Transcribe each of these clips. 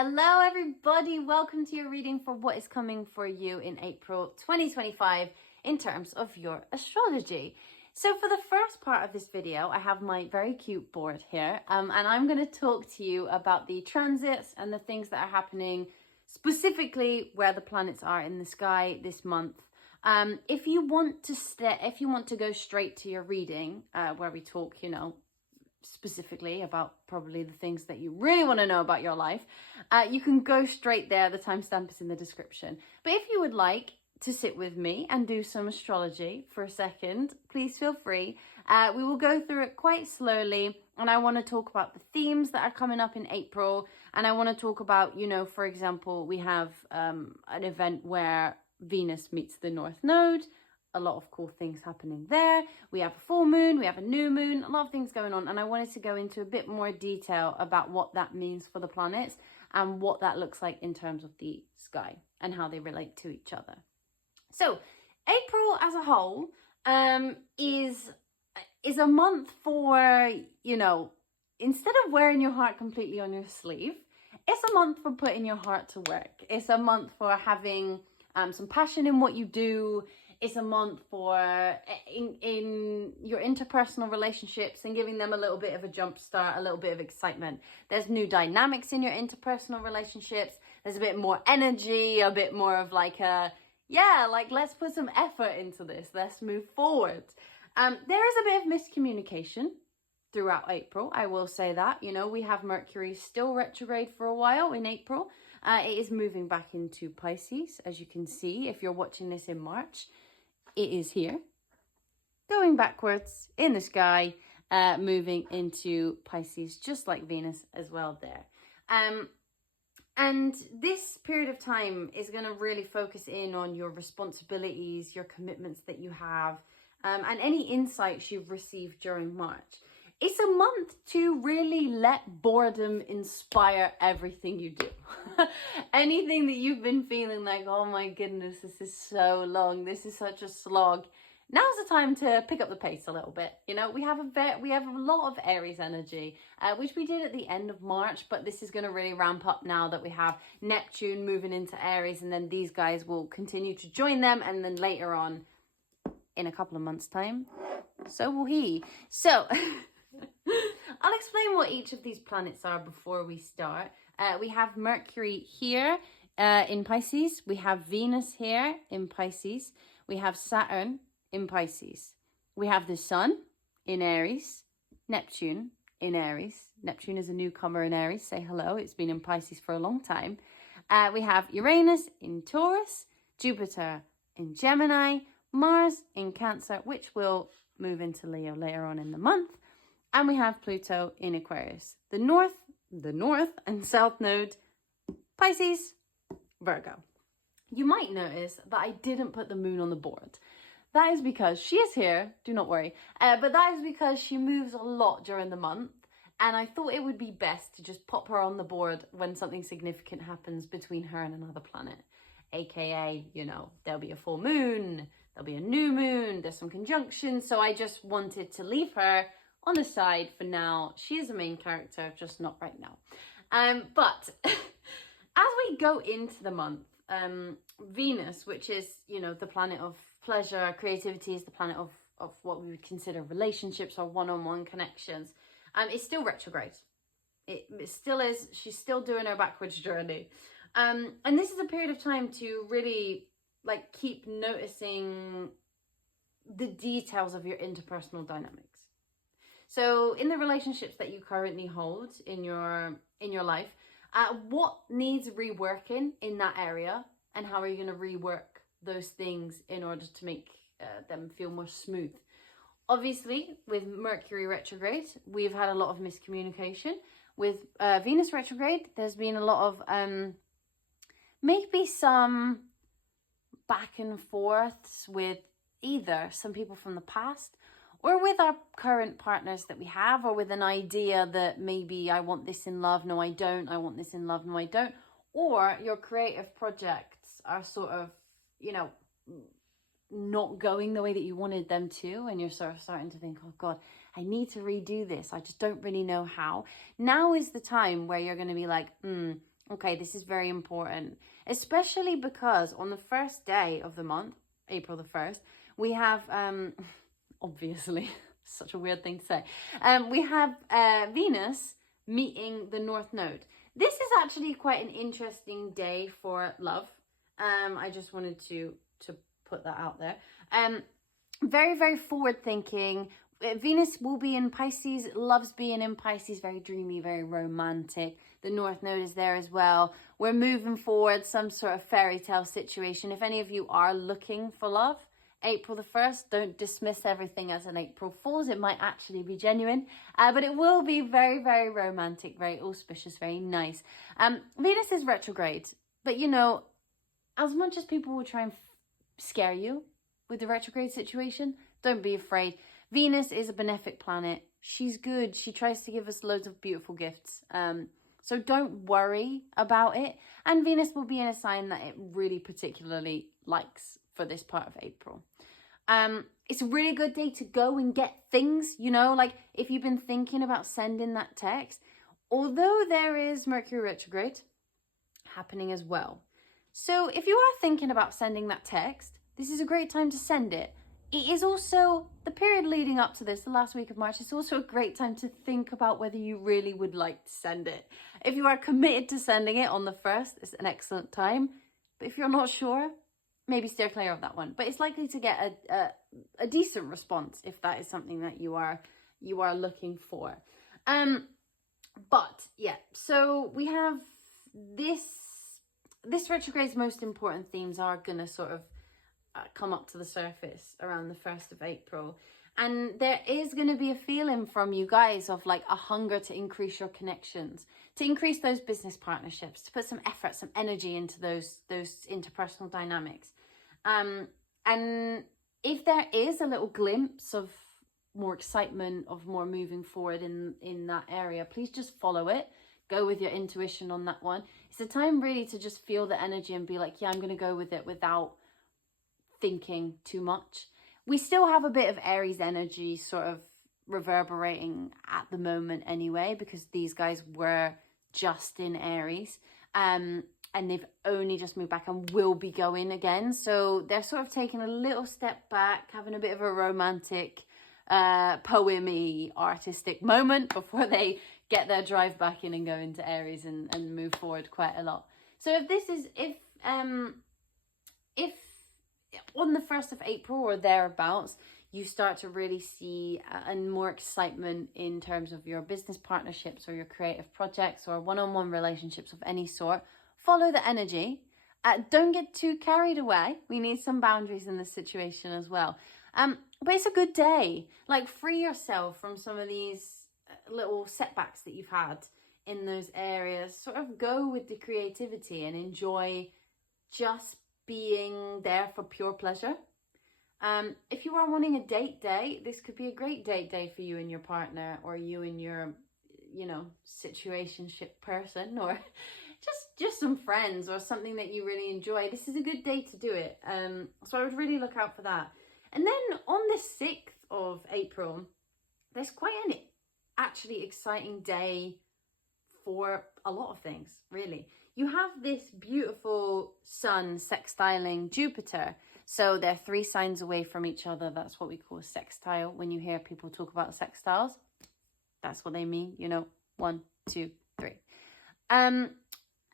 Hello everybody, welcome to your reading for what is coming for you in April 2025 in terms of your astrology. So for the first part of this video, I have my very cute board here and I'm going to talk to you about the transits and the things that are happening, specifically where the planets are in the sky this month. If you want to go straight to your reading, where we talk, specifically about probably the things that you really want to know about your life, you can go straight there. The timestamp is in the description. But if you would like to sit with me and do some astrology for a second, please feel free. We will go through it quite slowly, and I want to talk about the themes that are coming up in April, and I want to talk about, for example, we have an event where Venus meets the North Node. A lot of cool things happening there. We have a full moon, we have a new moon, a lot of things going on. And I wanted to go into a bit more detail about what that means for the planets and what that looks like in terms of the sky and how they relate to each other. So April as a whole is a month for, instead of wearing your heart completely on your sleeve, it's a month for putting your heart to work. It's a month for having some passion in what you do. It's a month for in your interpersonal relationships and giving them a little bit of a jump start, a little bit of excitement. There's new dynamics in your interpersonal relationships. There's a bit more energy, a bit more of let's put some effort into this. Let's move forward. There is a bit of miscommunication throughout April. I will say that, we have Mercury still retrograde for a while in April. It is moving back into Pisces, as you can see, if you're watching this in March. It is here, going backwards in the sky, moving into Pisces, just like Venus as well there. And this period of time is going to really focus in on your responsibilities, your commitments that you have, and any insights you've received during March. It's a month to really let boredom inspire everything you do. Anything that you've been feeling like, oh my goodness, this is so long, this is such a slog. Now's the time to pick up the pace a little bit. We have a lot of Aries energy, which we did at the end of March, but this is going to really ramp up now that we have Neptune moving into Aries, and then these guys will continue to join them, and then later on, in a couple of months' time, so will he. So I'll explain what each of these planets are before we start. We have Mercury here in Pisces. We have Venus here in Pisces. We have Saturn in Pisces. We have the Sun in Aries. Neptune in Aries. Neptune is a newcomer in Aries. Say hello. It's been in Pisces for a long time. We have Uranus in Taurus. Jupiter in Gemini. Mars in Cancer, which will move into Leo later on in the month. And we have Pluto in Aquarius. The North and South Node, Pisces, Virgo. You might notice that I didn't put the moon on the board. That is because she is here, do not worry, but that is because she moves a lot during the month, and I thought it would be best to just pop her on the board when something significant happens between her and another planet. AKA, there'll be a full moon, there'll be a new moon, there's some conjunctions, so I just wanted to leave her on the side for now. She is a main character, just not right now. But as we go into the month, Venus, which is, the planet of pleasure, creativity, is the planet of what we would consider relationships or one-on-one connections, is still retrograde. It still is. She's still doing her backwards journey. And this is a period of time to really keep noticing the details of your interpersonal dynamics. So in the relationships that you currently hold in your life, what needs reworking in that area, and how are you going to rework those things in order to make them feel more smooth? Obviously, with Mercury retrograde, we've had a lot of miscommunication. With Venus retrograde, there's been a lot of maybe some back and forths with either some people from the past, or with our current partners that we have, or with an idea that maybe I want this in love, no I don't, I want this in love, no I don't. Or your creative projects are sort of, not going the way that you wanted them to, and you're sort of starting to think, oh God, I need to redo this. I just don't really know how. Now is the time where you're going to be like, Okay, this is very important, especially because on the first day of the month, April the 1st, we have, obviously, such a weird thing to say, we have Venus meeting the North Node. This is actually quite an interesting day for love. I just wanted to put that out there. Very, very forward thinking. Venus will be in Pisces, loves being in Pisces, very dreamy, very romantic. The North Node is there as well. We're moving forward, some sort of fairy tale situation. If any of you are looking for love, April the 1st, don't dismiss everything as an April Fool's. It might actually be genuine, but it will be very, very romantic, very auspicious, very nice. Venus is retrograde, but you know, as much as people will try and scare you with the retrograde situation, don't be afraid. Venus is a benefic planet. She's good. She tries to give us loads of beautiful gifts. So don't worry about it. And Venus will be in a sign that it really particularly likes for this part of April. It's a really good day to go and get things, you know, like if you've been thinking about sending that text, although there is Mercury retrograde happening as well. So if you are thinking about sending that text, this is a great time to send it. It is also the period leading up to this, the last week of March. It's also a great time to think about whether you really would like to send it. If you are committed to sending it on the 1st, it's an excellent time. But if you're not sure, maybe steer clear of that one. But it's likely to get a decent response if that is something that you are looking for. But yeah, so we have this retrograde's most important themes are going to sort of come up to the surface around the 1st of April. And there is going to be a feeling from you guys of like a hunger to increase your connections, to increase those business partnerships, to put some effort, some energy into those interpersonal dynamics. And if there is a little glimpse of more excitement, of more moving forward in that area, please just follow it. Go with your intuition on that one. It's a time really to just feel the energy and be like, yeah, I'm going to go with it without thinking too much. We still have a bit of Aries energy sort of reverberating at the moment anyway, because these guys were just in Aries, and they've only just moved back and will be going again. So they're sort of taking a little step back, having a bit of a romantic, poemy, artistic moment before they get their drive back in and go into Aries and move forward quite a lot. So if on the 1st of April or thereabouts, you start to really see and more excitement in terms of your business partnerships or your creative projects or one-on-one relationships of any sort, follow the energy. Don't get too carried away. We need some boundaries in this situation as well. But it's a good day. Like, free yourself from some of these little setbacks that you've had in those areas. Sort of go with the creativity and enjoy just being there for pure pleasure. If you are wanting a date day, this could be a great date day for you and your partner, or you and your, you know, situationship person, or just some friends or something that you really enjoy. This is a good day to do it. So I would really look out for that. And then on the 6th of April, there's quite an actually exciting day for a lot of things, really. You have this beautiful sun sextiling Jupiter. So they're 3 signs away from each other. That's what we call a sextile. When you hear people talk about sextiles, that's what they mean, you know, 1, 2, 3. And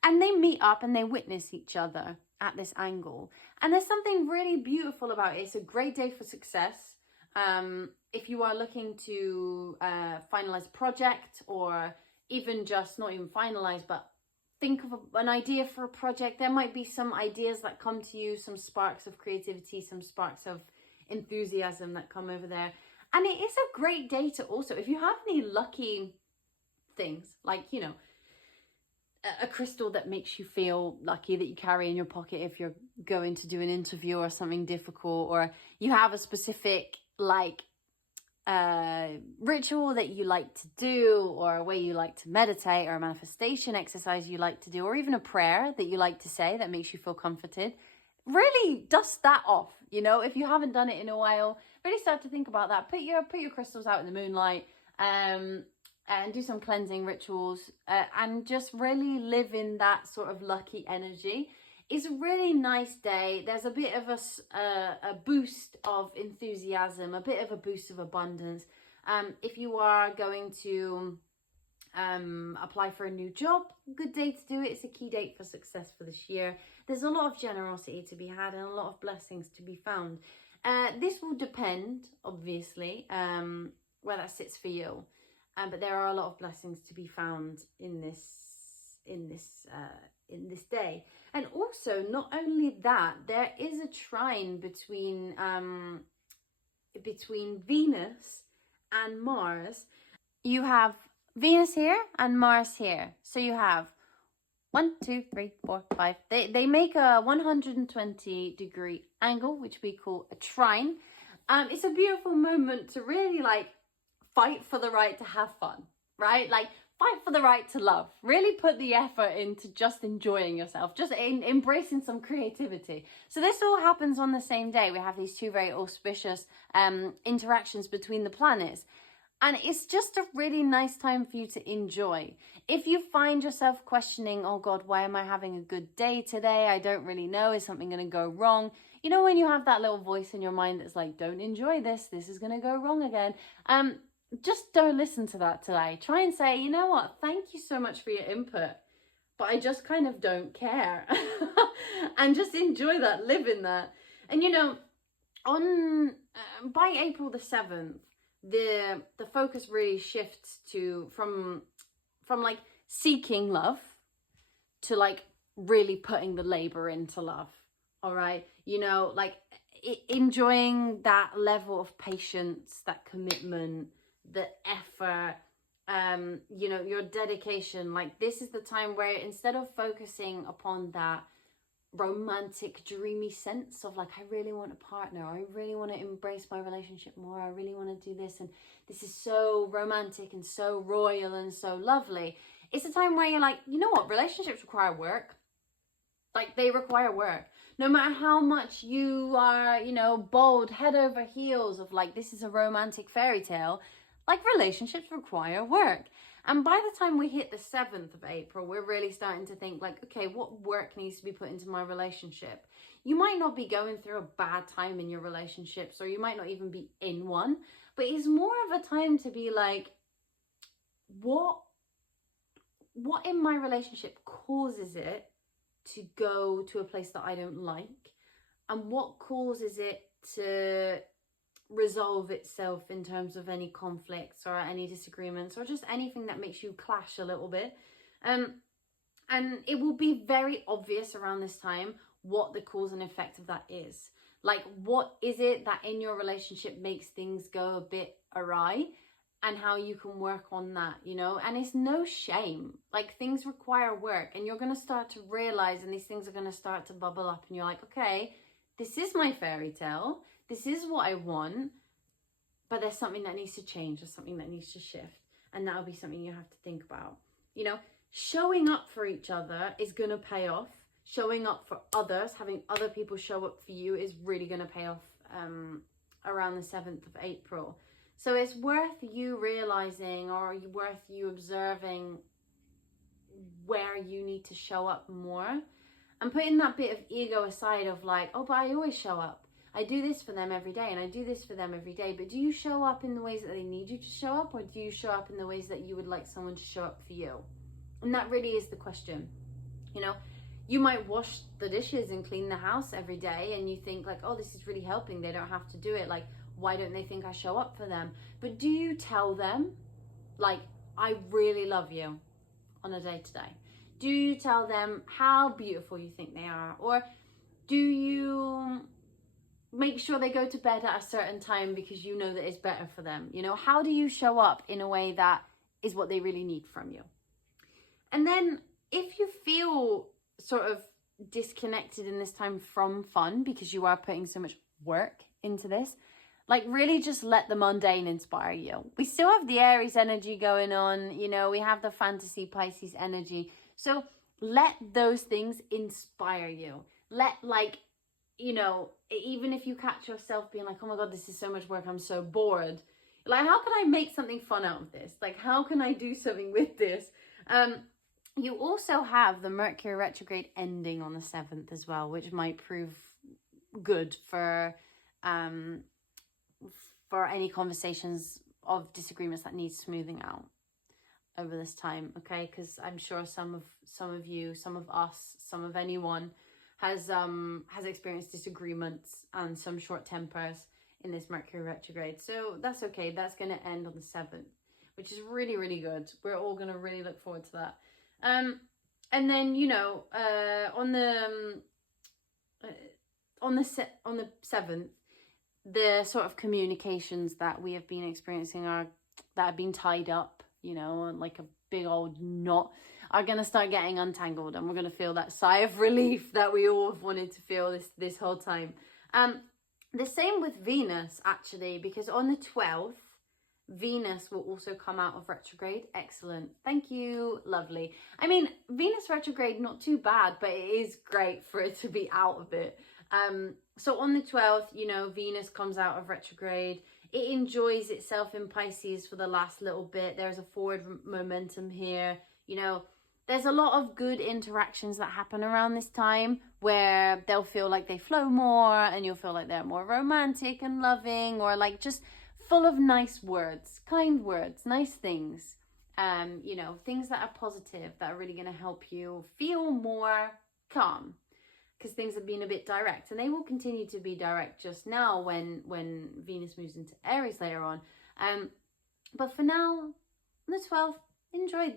they meet up and they witness each other at this angle. And there's something really beautiful about it. It's a great day for success. If you are looking to finalize a project, or even just not even finalize, but think of an idea for a project, there might be some ideas that come to you, some sparks of creativity, some sparks of enthusiasm that come over there. And it is a great day to also, if you have any lucky things, like, you know, a crystal that makes you feel lucky that you carry in your pocket if you're going to do an interview or something difficult, or you have a specific like ritual that you like to do, or a way you like to meditate, or a manifestation exercise you like to do, or even a prayer that you like to say that makes you feel comforted, really dust that off. You know, if you haven't done it in a while, really start to think about that. Put your crystals out in the moonlight, and do some cleansing rituals, and just really live in that sort of lucky energy. It's a really nice day. There's a bit of a boost of enthusiasm, a bit of a boost of abundance. If you are going to apply for a new job, good day to do it. It's a key date for success for this year. There's a lot of generosity to be had and a lot of blessings to be found. This will depend, obviously, where that sits for you. But there are a lot of blessings to be found in this day. And also, not only that, there is a trine between Venus and Mars. You have Venus here and Mars here. So you have 1, 2, 3, 4, 5. They make a 120-degree angle, which we call a trine. It's a beautiful moment to really like fight for the right to have fun, right? Like fight for the right to love. Really put the effort into just enjoying yourself, just embracing some creativity. So this all happens on the same day. We have these two very auspicious interactions between the planets. And it's just a really nice time for you to enjoy. If you find yourself questioning, oh God, why am I having a good day today? I don't really know. Is something going to go wrong? You know, when you have that little voice in your mind that's like, don't enjoy this. This is going to go wrong again. Just don't listen to that today. Try and say, you know what? Thank you so much for your input, but I just kind of don't care. And just enjoy that, live in that. And you know, by April the 7th, the focus really shifts to from like seeking love to like really putting the labor into love. All right, you know, like enjoying that level of patience, that commitment, the effort, you know, your dedication. Like this is the time where instead of focusing upon that romantic dreamy sense of like, I really want a partner, I really want to embrace my relationship more, I really want to do this, and this is so romantic and so royal and so lovely. It's a time where you're like, you know what, relationships require work. Like they require work. No matter how much you are, you know, bold head over heels of like, this is a romantic fairy tale, like relationships require work. And by the time we hit the 7th of April, we're really starting to think like, okay, what work needs to be put into my relationship? You might not be going through a bad time in your relationships, or you might not even be in one, but it's more of a time to be like, what in my relationship causes it to go to a place that I don't like? And what causes it to resolve itself in terms of any conflicts or any disagreements or just anything that makes you clash a little bit? And it will be very obvious around this time what the cause and effect of that is. Like, what is it that in your relationship makes things go a bit awry, and how you can work on that, you know? And it's no shame. Like, things require work, and you're going to start to realize, and these things are going to start to bubble up, and you're like, okay, this is my fairy tale. This is what I want, but there's something that needs to change. There's something that needs to shift. And that'll be something you have to think about. You know, showing up for each other is going to pay off. Showing up for others, having other people show up for you is really going to pay off around the 7th of April. So it's worth you realizing, or worth you observing where you need to show up more, and putting that bit of ego aside of like, oh, but I always show up. I do this for them every day, and I do this for them every day. But do you show up in the ways that they need you to show up, or do you show up in the ways that you would like someone to show up for you? And that really is the question. You know, you might wash the dishes and clean the house every day, and you think like, oh, this is really helping. They don't have to do it. Like, why don't they think I show up for them? But do you tell them, like, I really love you on a day-to-day? Do you tell them how beautiful you think they are? Or do you make sure they go to bed at a certain time because you know that it's better for them? You know, how do you show up in a way that is what they really need from you? And then if you feel sort of disconnected in this time from fun because you are putting so much work into this, like really just let the mundane inspire you. We still have the Aries energy going on, you know, we have the fantasy Pisces energy. So let those things inspire you. Let, like, you know, even if you catch yourself being like, oh my God, this is so much work, I'm so bored, Like, how can I make something fun out of this? Like, how can I do something with this? You also have the Mercury retrograde ending on the 7th as well, which might prove good for any conversations of disagreements that need smoothing out over this time, okay? Because I'm sure some of you, some of us, some of anyone has experienced disagreements and some short tempers in this Mercury retrograde. So that's okay. That's going to end on the 7th, which is really, really good. We're all going to really look forward to that. And then, you know, on the 7th, the sort of communications that we have been experiencing that have been tied up, you know, like a big old knot, are going to start getting untangled, and we're going to feel that sigh of relief that we all have wanted to feel this whole time. The same with Venus, actually, because on the 12th, Venus will also come out of retrograde. Excellent. Thank you. Lovely. I mean, Venus retrograde, not too bad, but it is great for it to be out of it. So on the 12th, you know, Venus comes out of retrograde. It enjoys itself in Pisces for the last little bit. There's a forward momentum here. You know, there's a lot of good interactions that happen around this time where they'll feel like they flow more, and you'll feel like they're more romantic and loving, or like just full of nice words, kind words, nice things. You know, things that are positive, that are really going to help you feel more calm, because things have been a bit direct, and they will continue to be direct just now when Venus moves into Aries later on. But for now, on the 12th, enjoy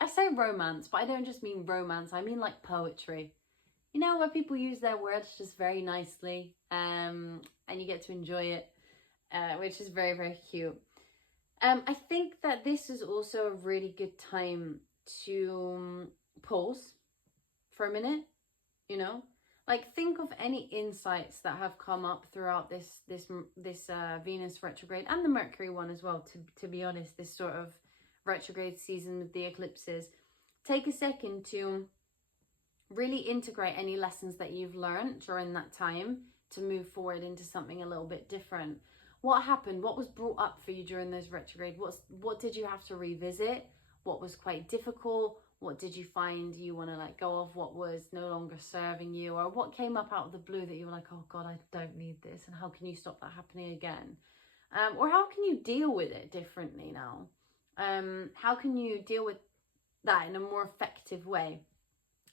I say romance, but I don't just mean romance, I mean like poetry. You know, where people use their words just very nicely, and you get to enjoy it, which is very, very cute. I think that this is also a really good time to pause for a minute, you know? Like, think of any insights that have come up throughout this Venus retrograde, and the Mercury one as well, to be honest, this sort of retrograde season with the eclipses. Take a second to really integrate any lessons that you've learned during that time to move forward into something a little bit different. What happened? What was brought up for you during those retrograde? What did you have to revisit? What was quite difficult? What did you find you want to let go of? What was no longer serving you? Or what came up out of the blue that you were like, oh God, I don't need this. And how can you stop that happening again? Or how can you deal with it differently now? How can you deal with that in a more effective way?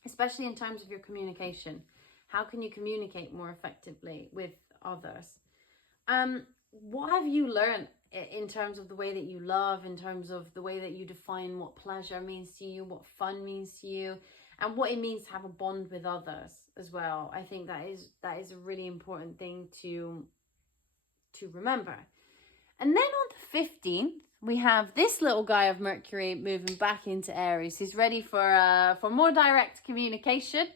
Especially in terms of your communication. How can you communicate more effectively with others? What have you learned in terms of the way that you love, in terms of the way that you define what pleasure means to you, what fun means to you, and what it means to have a bond with others as well? I think that is a really important thing to remember. And then on the 15th, we have this little guy of Mercury moving back into Aries. He's ready for more direct communication.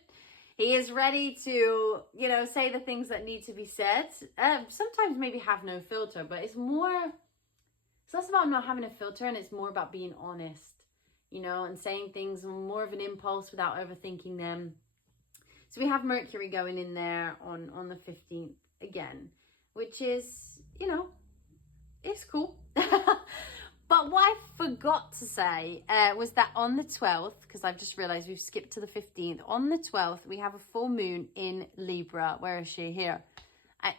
He is ready to, you know, say the things that need to be said. Sometimes maybe have no filter, but it's less about not having a filter, and it's more about being honest, you know, and saying things more of an impulse without overthinking them. So we have Mercury going in there on the 15th again, which is, you know, it's cool. But what I forgot to say was that on the 12th, because I've just realised we've skipped to the 15th, on the 12th, we have a full moon in Libra. Where is she? Here.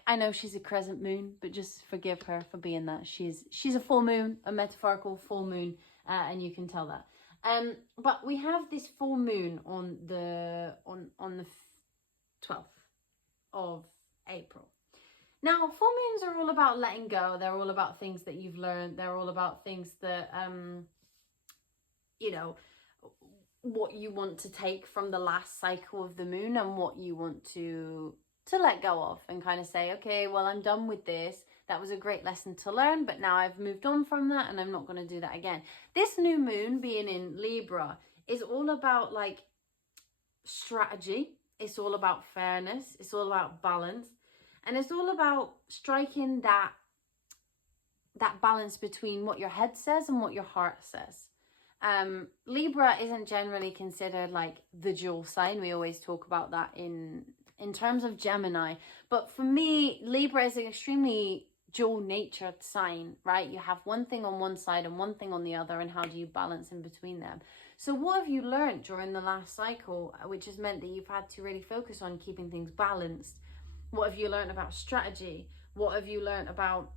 I know she's a crescent moon, but just forgive her for being that. She's a full moon, a metaphorical full moon, and you can tell that. But we have this full moon on the 12th of April. Now, full moons are all about letting go. They're all about things that you've learned. They're all about things that, you know, what you want to take from the last cycle of the moon, and what you want to let go of, and kind of say, okay, well, I'm done with this. That was a great lesson to learn, but now I've moved on from that, and I'm not going to do that again. This new moon being in Libra is all about like strategy. It's all about fairness. It's all about balance. And it's all about striking that balance between what your head says and what your heart says. Libra isn't generally considered like the dual sign. We always talk about that in terms of Gemini. But for me, Libra is an extremely dual natured sign, right? You have one thing on one side and one thing on the other, and how do you balance in between them? So what have you learned during the last cycle, which has meant that you've had to really focus on keeping things balanced? What have you learned about strategy? What have you learned about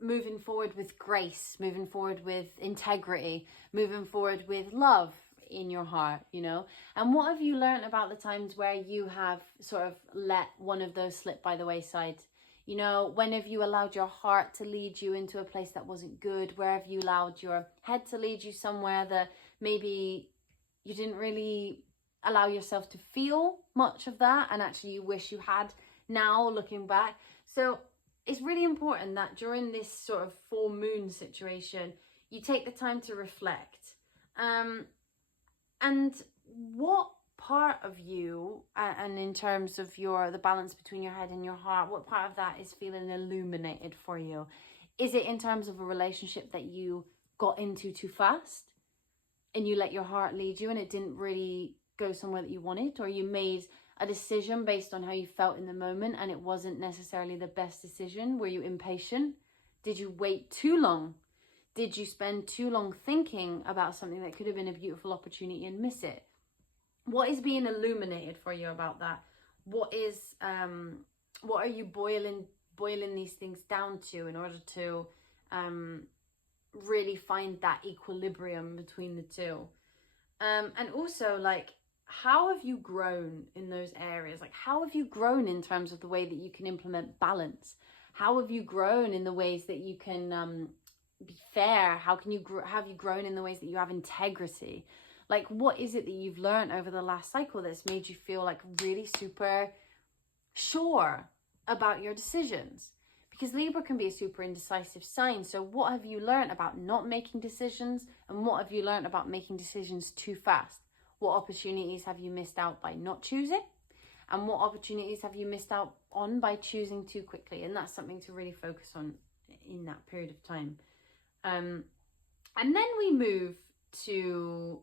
moving forward with grace, moving forward with integrity, moving forward with love in your heart, you know? And what have you learned about the times where you have sort of let one of those slip by the wayside? You know, when have you allowed your heart to lead you into a place that wasn't good? Where have you allowed your head to lead you somewhere that maybe you didn't really allow yourself to feel much of that, and actually you wish you had now looking back? So it's really important that during this sort of full moon situation, you take the time to reflect. And what part of you, and in terms of the balance between your head and your heart, what part of that is feeling illuminated for you? Is it in terms of a relationship that you got into too fast and you let your heart lead you and it didn't really go somewhere that you wanted? Or you made a decision based on how you felt in the moment and it wasn't necessarily the best decision? Were you impatient? Did you wait too long? Did you spend too long thinking about something that could have been a beautiful opportunity and miss it? What is being illuminated for you about that? What are you boiling these things down to in order to really find that equilibrium between the two? And also, like, how have you grown in those areas? Like, how have you grown in terms of the way that you can implement balance? How have you grown in the ways that you can be fair? How can you have you grown in the ways that you have integrity? Like, what is it that you've learned over the last cycle that's made you feel like really super sure about your decisions? Because Libra can be a super indecisive sign. So what have you learned about not making decisions, and what have you learned about making decisions too fast? What opportunities have you missed out by not choosing? And what opportunities have you missed out on by choosing too quickly? And that's something to really focus on in that period of time. And then we move to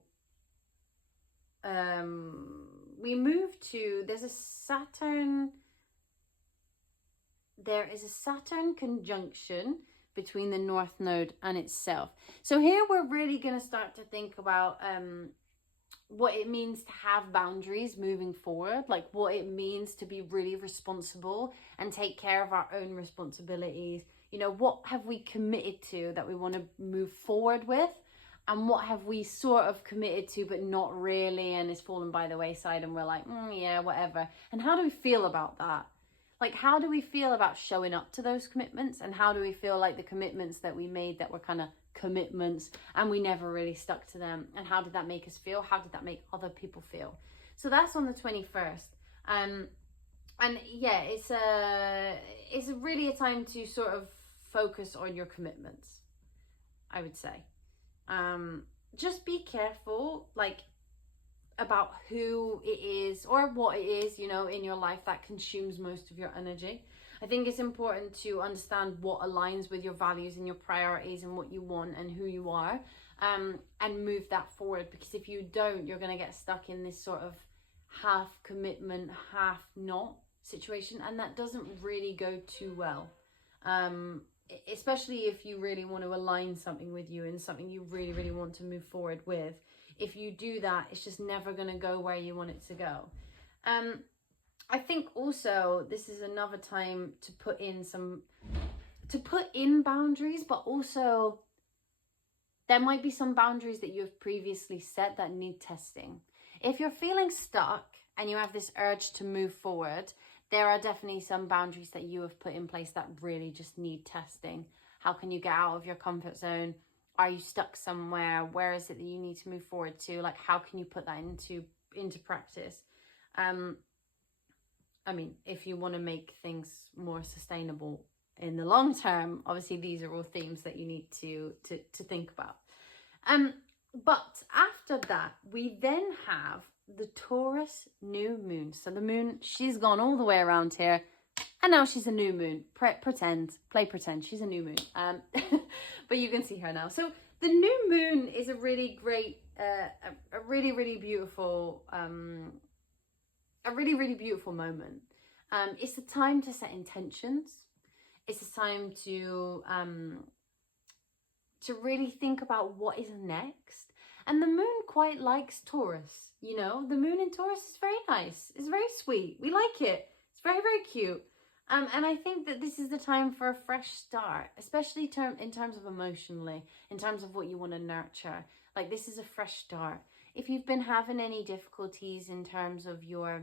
there is a Saturn conjunction between the North Node and itself. So here we're really going to start to think about what it means to have boundaries moving forward, like what it means to be really responsible and take care of our own responsibilities. You know, what have we committed to that we want to move forward with? And what have we sort of committed to, but not really, and it's fallen by the wayside, and we're like, yeah, whatever. And how do we feel about that? Like, how do we feel about showing up to those commitments? And how do we feel like the commitments that we made that were kind of commitments and we never really stuck to them? And how did that make us feel? How did that make other people feel? So that's on the 21st. And yeah, it's really a time to sort of focus on your commitments, I would say. Just be careful, like, about who it is or what it is, you know, in your life that consumes most of your energy. I think it's important to understand what aligns with your values and your priorities and what you want and who you are, and move that forward. Because if you don't, you're going to get stuck in this sort of half commitment, half not situation, and that doesn't really go too well. Especially if you really want to align something with you and something you really, really want to move forward with. If you do that, it's just never going to go where you want it to go. I think also this is another time to put in boundaries, but also there might be some boundaries that you have previously set that need testing. If you're feeling stuck and you have this urge to move forward, there are definitely some boundaries that you have put in place that really just need testing. How can you get out of your comfort zone? Are you stuck somewhere? Where is it that you need to move forward to? Like, how can you put that into practice? I mean, if you want to make things more sustainable in the long term, obviously these are all themes that you need to think about. But after that, we then have the Taurus new moon. So the moon, she's gone all the way around here, and now she's a new moon. Play pretend she's a new moon. But you can see her now. So the new moon is a really great, a really, really beautiful moment. It's a time to set intentions. It's a time to really think about what is next. And the moon quite likes Taurus, you know. The moon in Taurus is very nice. It's very sweet. We like it. It's very, very cute. And I think that this is the time for a fresh start, especially in terms of emotionally, in terms of what you want to nurture. Like, this is a fresh start. If you've been having any difficulties in terms of your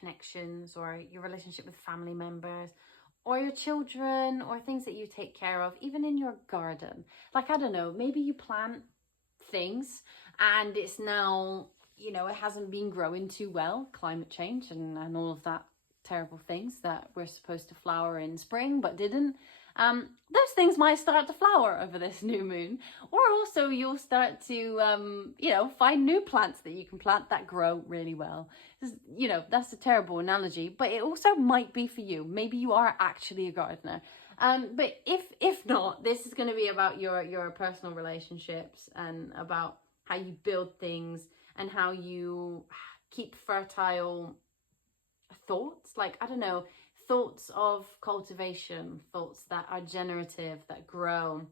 connections or your relationship with family members or your children or things that you take care of, even in your garden. Like, I don't know, maybe you plant things and it's now, you know, it hasn't been growing too well, climate change and all of that terrible things that were supposed to flower in spring but didn't. Those things might start to flower over this new moon, or also you'll start to you know, find new plants that you can plant that grow really well. You know, that's a terrible analogy, but it also might be for you. Maybe you are actually a gardener. But if not, this is going to be about your personal relationships and about how you build things and how you keep fertile thoughts. Like, I don't know, thoughts of cultivation, thoughts that are generative, that grow,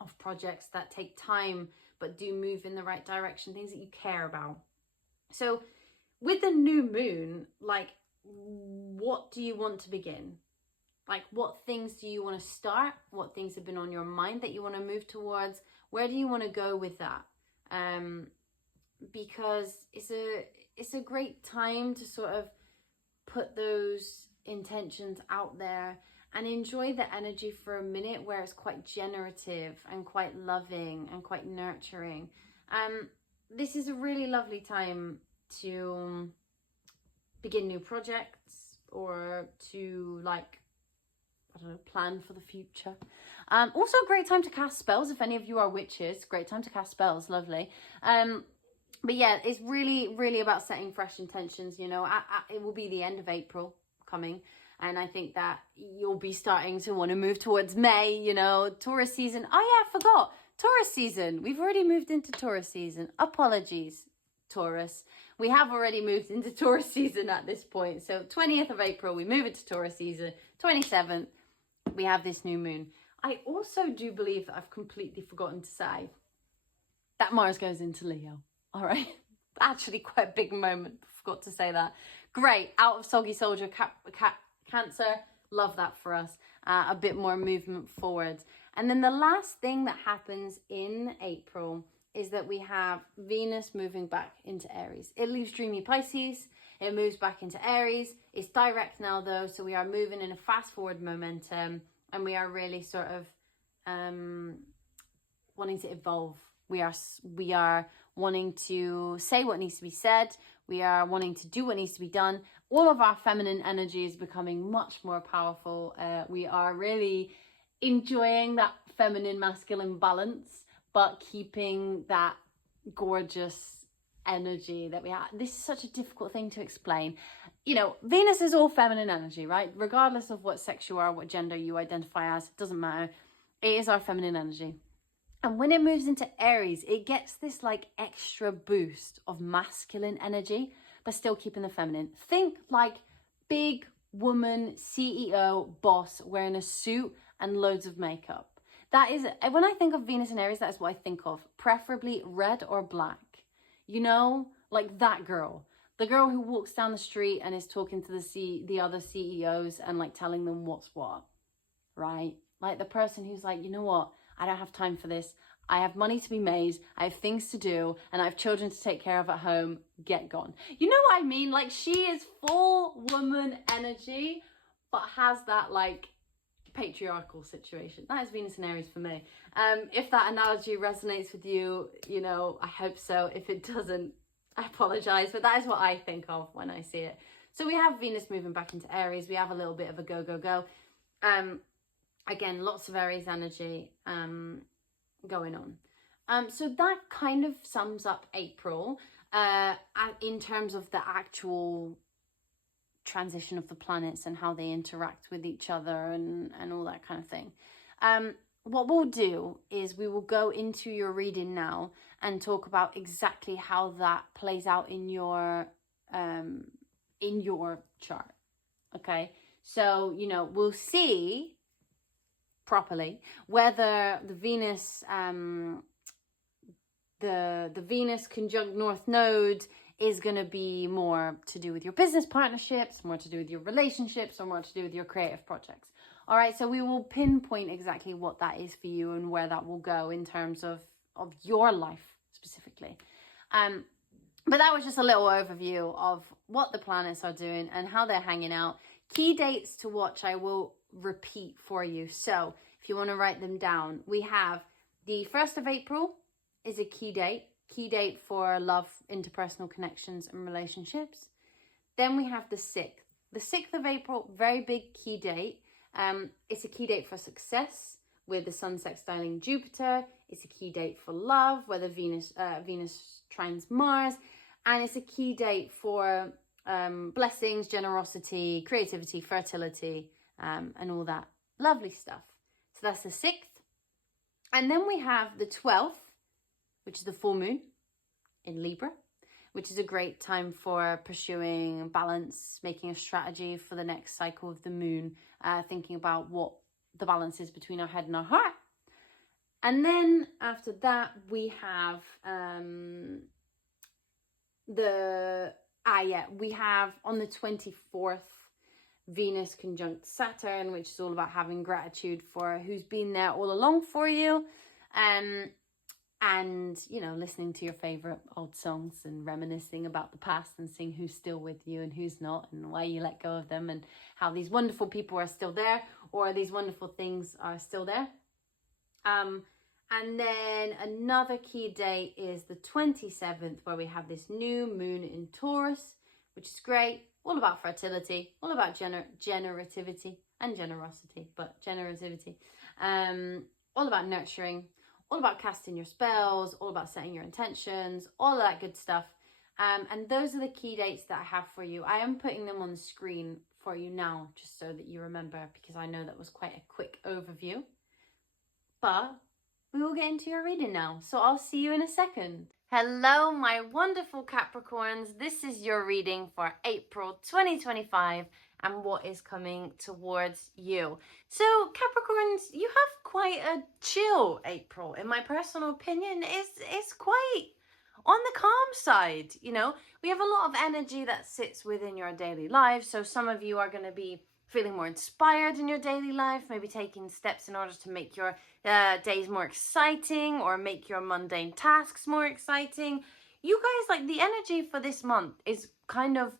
of projects that take time but do move in the right direction, things that you care about. So with the new moon, like, what do you want to begin? Like, what things do you want to start? What things have been on your mind that you want to move towards? Where do you want to go with that? Because it's a great time to sort of put those intentions out there and enjoy the energy for a minute where it's quite generative and quite loving and quite nurturing. This is a really lovely time to begin new projects or to, like, I don't know, plan for the future. Also a great time to cast spells. If any of you are witches, great time to cast spells, lovely. But yeah, it's really, really about setting fresh intentions, you know. It will be the end of April coming, and I think that you'll be starting to want to move towards May, you know, Taurus season. Oh yeah, I forgot. Taurus season. We've already moved into Taurus season. Apologies, Taurus. We have already moved into Taurus season at this point. So 20th of April, we move into Taurus season. 27th, we have this new moon. I also do believe that I've completely forgotten to say that Mars goes into Leo. All right. Actually quite a big moment. Forgot to say that. Great. Out of Soggy Soldier, Cancer. Love that for us. A bit more movement forward. And then the last thing that happens in April is that we have Venus moving back into Aries. It leaves dreamy Pisces. It moves back into Aries. It's direct now though. So we are moving in a fast forward momentum. And we are really sort of wanting to evolve. We are wanting to say what needs to be said. We are wanting to do what needs to be done. All of our feminine energy is becoming much more powerful. We are really enjoying that feminine masculine balance, but keeping that gorgeous energy that we have. This is such a difficult thing to explain. You know, Venus is all feminine energy, right? Regardless of what sex you are, what gender you identify as, it doesn't matter. It is our feminine energy. And when it moves into Aries, it gets this like extra boost of masculine energy, but still keeping the feminine. Think like big woman, CEO, boss wearing a suit and loads of makeup. That is, when I think of Venus and Aries, that is what I think of. Preferably red or black. You know, like that girl. The girl who walks down the street and is talking to the other CEOs and like telling them what's what, right? Like the person who's like, you know what? I don't have time for this. I have money to be made. I have things to do and I have children to take care of at home. Get gone. You know what I mean? Like she is full woman energy, but has that like patriarchal situation. That is Venus and Aries for me. If that analogy resonates with you, you know, I hope so. If it doesn't, I apologize, but that is what I think of when I see it. So we have Venus moving back into Aries. We have a little bit of a go, go, go. Again, lots of Aries energy going on. So that kind of sums up April in terms of the actual transition of the planets and how they interact with each other and all that kind of thing. What we'll do is we will go into your reading now and talk about exactly how that plays out in your chart. Okay, so, you know, we'll see properly whether the Venus, the Venus conjunct North Node is going to be more to do with your business partnerships, more to do with your relationships, or more to do with your creative projects. All right, so we will pinpoint exactly what that is for you and where that will go in terms of your life specifically. But that was just a little overview of what the planets are doing and how they're hanging out. Key dates to watch, I will repeat for you. So if you want to write them down, we have the 1st of April is a key date for love, interpersonal connections and relationships. Then we have the 6th. The 6th of April, very big key date. It's a key date for success with the Sun sextiling Jupiter. It's a key date for love, where the Venus trines Mars. And it's a key date for blessings, generosity, creativity, fertility, and all that lovely stuff. So that's the 6th. And then we have the 12th, which is the full moon in Libra, which is a great time for pursuing balance, making a strategy for the next cycle of the moon, thinking about what the balance is between our head and our heart. And then after that, we have we have on the 24th, Venus conjunct Saturn, which is all about having gratitude for who's been there all along for you. And, you know, listening to your favorite old songs and reminiscing about the past and seeing who's still with you and who's not and why you let go of them and how these wonderful people are still there or these wonderful things are still there. And then another key date is the 27th, where we have this new moon in Taurus, which is great. All about fertility, all about generativity and generosity, but generativity. All about nurturing, all about casting your spells, all about setting your intentions, all of that good stuff. And those are the key dates that I have for you. I am putting them on the screen for you now, just so that you remember, because I know that was quite a quick overview. But we will get into your reading now, so I'll see you in a second. Hello, my wonderful Capricorns. This is your reading for April 2025 and what is coming towards you. So, Capricorns, you have quite a chill April. In my personal opinion, it's quite on the calm side. You know, we have a lot of energy that sits within your daily life. So some of you are going to be feeling more inspired in your daily life, maybe taking steps in order to make your days more exciting or make your mundane tasks more exciting. You guys, like, the energy for this month is kind of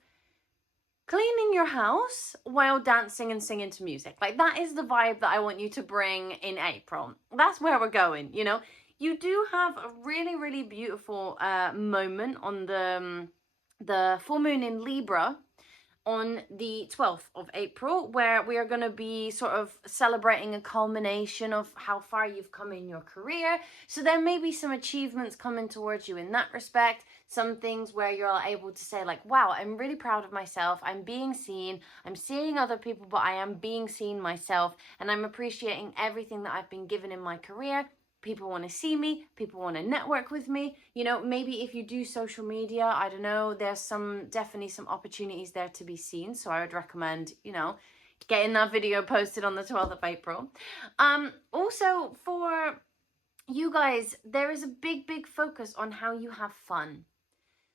cleaning your house while dancing and singing to music. Like, that is the vibe that I want you to bring in April. That's where we're going, you know. You do have a really, really beautiful moment on the full moon in Libra on the 12th of April, where we are going to be sort of celebrating a culmination of how far you've come in your career. So there may be some achievements coming towards you in that respect, some things where you're able to say like, wow, I'm really proud of myself, I'm being seen, I'm seeing other people, but I am being seen myself, and I'm appreciating everything that I've been given in my career. People want to see me, people want to network with me. You know, maybe if you do social media, I don't know, there's definitely some opportunities there to be seen. So I would recommend, you know, getting that video posted on the 12th of April. Also for you guys, there is a big focus on how you have fun.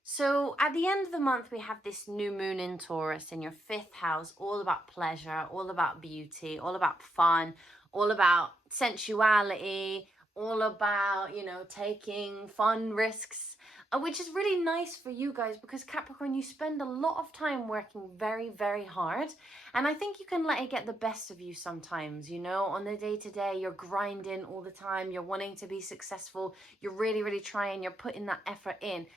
So at the end of the month, we have this new moon in Taurus in your 5th house, all about pleasure, all about beauty, all about fun, all about sensuality, all about, you know, taking fun risks, which is really nice for you guys because Capricorn, you spend a lot of time working very hard, and I think you can let it get the best of you sometimes. You know, on the day-to-day, you're grinding all the time, you're wanting to be successful, you're really trying, you're putting that effort in.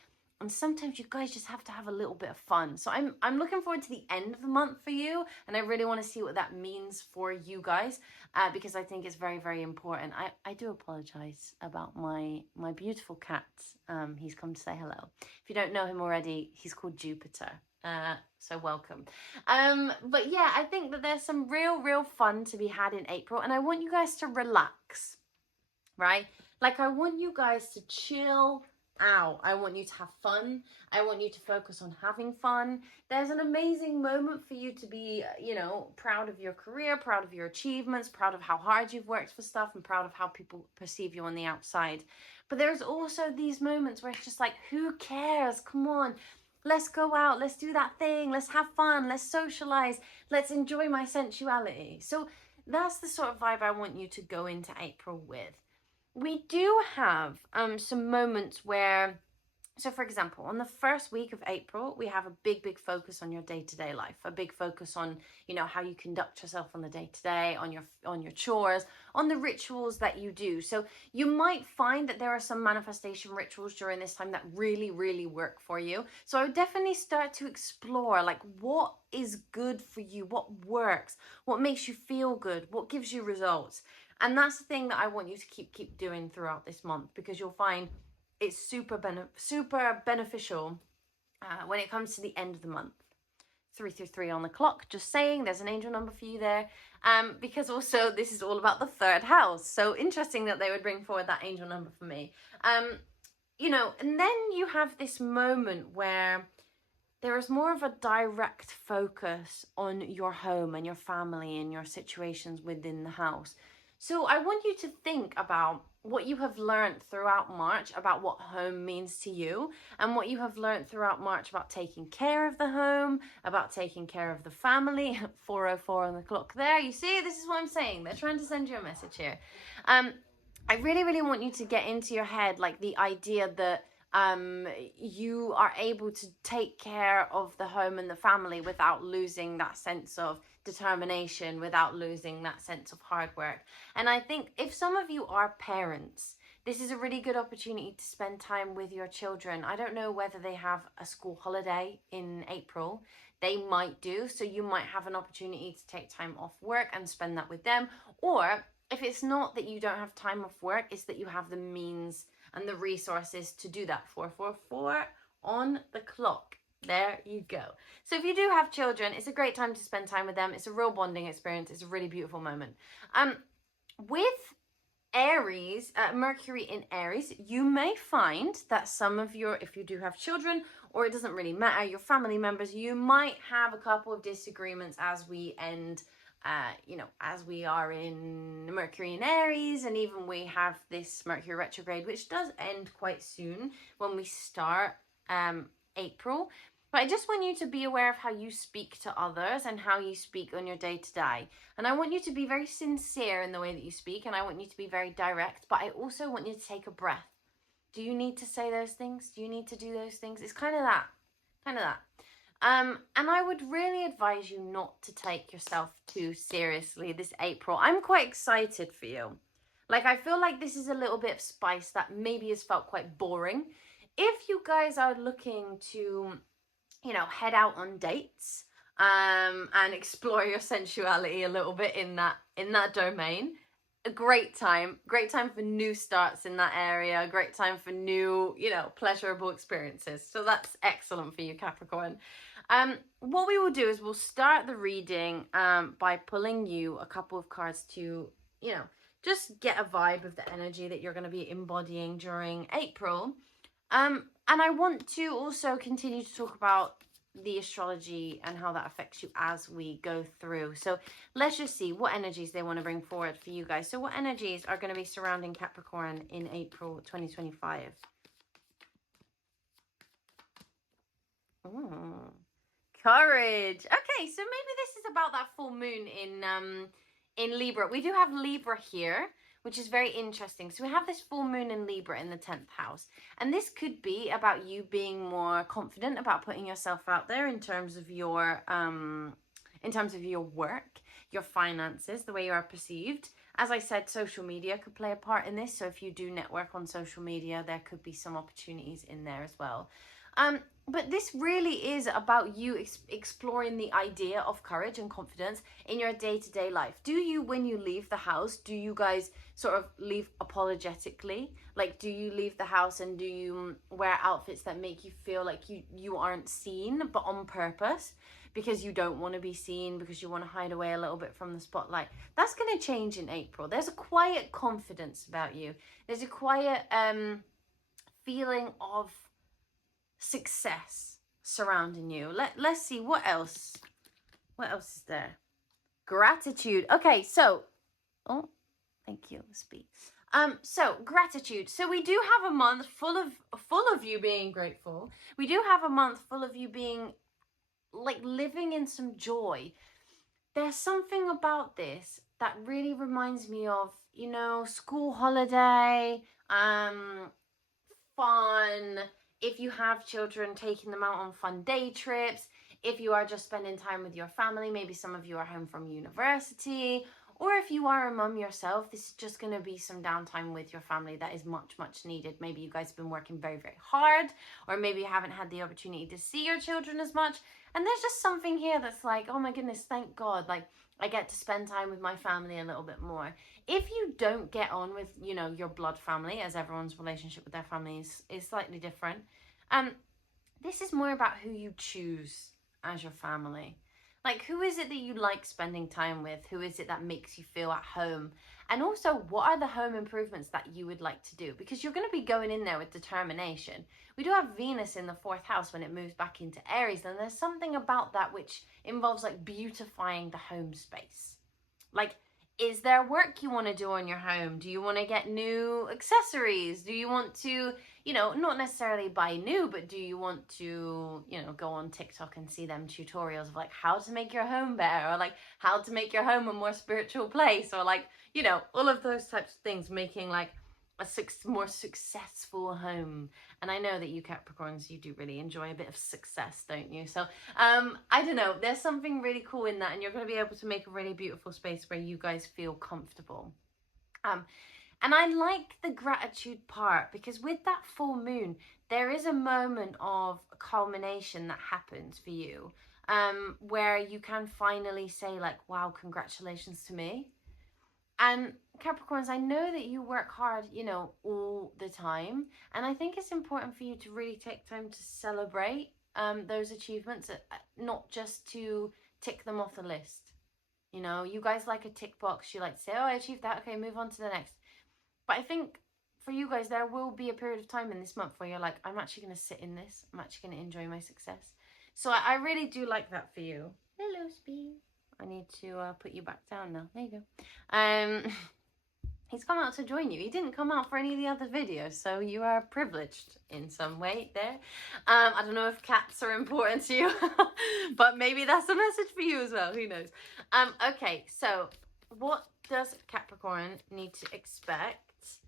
And sometimes you guys just have to have a little bit of fun. So I'm looking forward to the end of the month for you. And I really want to see what that means for you guys. Because I think it's very important. I do apologize about my beautiful cat. He's come to say hello. If you don't know him already, he's called Jupiter. So welcome. But yeah, I think that there's some real fun to be had in April. And I want you guys to relax, right? Like, I want you guys to chill out. I want you to have fun. I want you to focus on having fun. There's an amazing moment for you to be, you know, proud of your career, proud of your achievements, proud of how hard you've worked for stuff, and proud of how people perceive you on the outside. But there's also these moments where it's just like, who cares? Come on. Let's go out. Let's do that thing. Let's have fun. Let's socialize. Let's enjoy my sensuality. So that's the sort of vibe I want you to go into April with. We do have some moments where, so for example, on the first week of April, we have a big focus on your day-to-day life, a big focus on, you know, how you conduct yourself on the day-to-day, on your chores, on the rituals that you do. So you might find that there are some manifestation rituals during this time that really work for you. So I would definitely start to explore, like, what is good for you, what works, what makes you feel good, what gives you results. And that's the thing that I want you to keep doing throughout this month, because you'll find it's super beneficial when it comes to the end of the month. 333 on the clock, just saying, there's an angel number for you there. Because also this is all about the third house. So interesting that they would bring forward that angel number for me. You know, and then you have this moment where there is more of a direct focus on your home and your family and your situations within the house. So I want you to think about what you have learned throughout March about what home means to you, and what you have learned throughout March about taking care of the home, about taking care of the family. 4:04 on the clock there. You see, this is what I'm saying. They're trying to send you a message here. I really want you to get into your head, like, the idea that you are able to take care of the home and the family without losing that sense of determination, without losing that sense of hard work. And I think if some of you are parents, this is a really good opportunity to spend time with your children. I don't know whether they have a school holiday in April. They might do, so you might have an opportunity to take time off work and spend that with them. Or if it's not that you don't have time off work, it's that you have the means and the resources to do that. 4:44 on the clock. There you go. So if you do have children, it's a great time to spend time with them. It's a real bonding experience. It's a really beautiful moment. With Aries, Mercury in Aries, you may find that some of your, if you do have children, or it doesn't really matter, your family members, you might have a couple of disagreements as we end, you know, as we are in Mercury in Aries, and even we have this Mercury retrograde, which does end quite soon when we start April. But I just want you to be aware of how you speak to others and how you speak on your day-to-day. And I want you to be very sincere in the way that you speak, and I want you to be very direct, but I also want you to take a breath. Do you need to say those things? Do you need to do those things? It's kind of that. And I would really advise you not to take yourself too seriously this April. I'm quite excited for you. Like, I feel like this is a little bit of spice that maybe has felt quite boring. If you guys are looking to, you know, head out on dates and explore your sensuality a little bit in that domain, a great time for new starts in that area, a great time for new, you know, pleasurable experiences. So that's excellent for you, Capricorn. What we will do is we'll start the reading by pulling you a couple of cards to, you know, just get a vibe of the energy that you're going to be embodying during April. And I want to also continue to talk about the astrology and how that affects you as we go through. So let's just see what energies they want to bring forward for you guys. So what energies are going to be surrounding Capricorn in April 2025? Ooh, courage. Okay, so maybe this is about that full moon in Libra. We do have Libra here, which is very interesting. So we have this full moon in Libra in the 10th house. And this could be about you being more confident about putting yourself out there in terms of your work, your finances, the way you are perceived. As I said, social media could play a part in this. So if you do network on social media, there could be some opportunities in there as well. But this really is about you exploring the idea of courage and confidence in your day-to-day life. Do you, when you leave the house, do you guys sort of leave apologetically? Like, do you leave the house and do you wear outfits that make you feel like you aren't seen, but on purpose? Because you don't want to be seen, because you want to hide away a little bit from the spotlight. That's going to change in April. There's a quiet confidence about you. There's a quiet feeling of success surrounding you. Let's see, what else is there? Gratitude. Okay, so, oh, thank you, speak. So gratitude. So we do have a month full of you being grateful. We do have a month full of you being like living in some joy. There's something about this that really reminds me of, you know, school holiday, fun. If you have children, taking them out on fun day trips. If you are just spending time with your family, maybe some of you are home from university. Or if you are a mum yourself, this is just going to be some downtime with your family that is much, much needed. Maybe you guys have been working very, very hard, or maybe you haven't had the opportunity to see your children as much. And there's just something here that's like, oh my goodness, thank God. Like, I get to spend time with my family a little bit more. If you don't get on with, you know, your blood family, as everyone's relationship with their family is slightly different, this is more about who you choose as your family. Like, who is it that you like spending time with? Who is it that makes you feel at home? And also, what are the home improvements that you would like to do? Because you're going to be going in there with determination. We do have Venus in the 4th house when it moves back into Aries. And there's something about that which involves, like, beautifying the home space. Like, is there work you want to do on your home? Do you want to get new accessories? Do you want to, you know, not necessarily buy new, but do you want to, you know, go on TikTok and see them tutorials of like how to make your home better, or like how to make your home a more spiritual place, or like, you know, all of those types of things, making like a more successful home. And I know that you Capricorns, you do really enjoy a bit of success, don't you? So I don't know, there's something really cool in that, and you're going to be able to make a really beautiful space where you guys feel comfortable. And I like the gratitude part, because with that full moon, there is a moment of culmination that happens for you, where you can finally say like, wow, congratulations to me. And Capricorns, I know that you work hard, you know, all the time. And I think it's important for you to really take time to celebrate those achievements, not just to tick them off the list. You know, you guys like a tick box. You like to say, oh, I achieved that. Okay, move on to the next. But I think for you guys, there will be a period of time in this month where you're like, I'm actually going to sit in this. I'm actually going to enjoy my success. So I really do like that for you. Hello, Spee. I need to put you back down now. There you go. He's come out to join you. He didn't come out for any of the other videos, so you are privileged in some way there. I don't know if cats are important to you, but maybe that's a message for you as well. Who knows? Okay, so what does Capricorn need to expect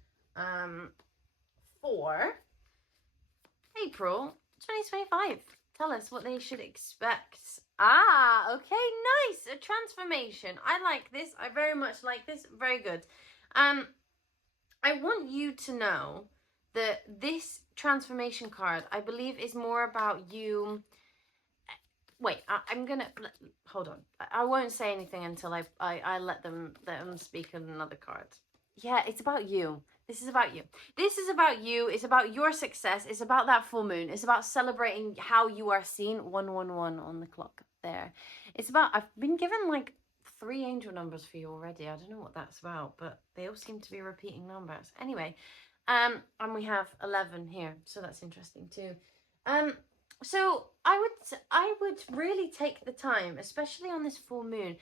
for April 2025? Tell us what they should expect. Ah, okay, nice. A transformation. I like this. I very much like this. Very good. I want you to know that this transformation card, I believe, is more about you. Wait, I'm gonna hold on. I won't say anything until I let them speak on another card. Yeah, it's about you. This is about you. This is about you. It's about your success. It's about that full moon. It's about celebrating how you are seen. 111 on the clock there. It's about, I've been given like 3 angel numbers for you already. I don't know what that's about, but they all seem to be repeating numbers. Anyway, and we have 11 here, so that's interesting too. So I would really take the time, especially on this full moon.